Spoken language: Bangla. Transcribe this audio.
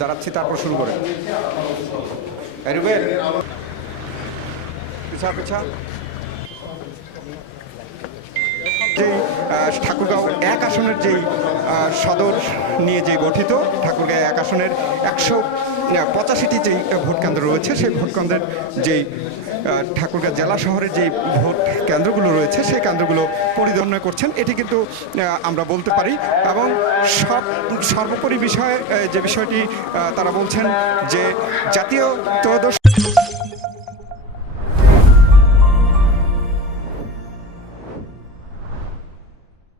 দাঁড়াচ্ছি, তারপর শুরু করে রুবেল পিছা পিছা। যেই ঠাকুরগাঁও 1 আসনের যেই সদর নিয়ে যে গঠিত ঠাকুরগাঁও 1 আসনের 185টি যেই ভোট কেন্দ্র রয়েছে, সেই ভোট কেন্দ্রের যেই ঠাকুরগাঁও জেলা শহরের যেই ভোট কেন্দ্রগুলো রয়েছে সেই কেন্দ্রগুলো পরিদর্শন করছেন, এটি কিন্তু আমরা বলতে পারি। এবং সর্বোপরি বিষয়ে যে বিষয়টি তারা বলছেন যে জাতীয় ত্রয়োদশ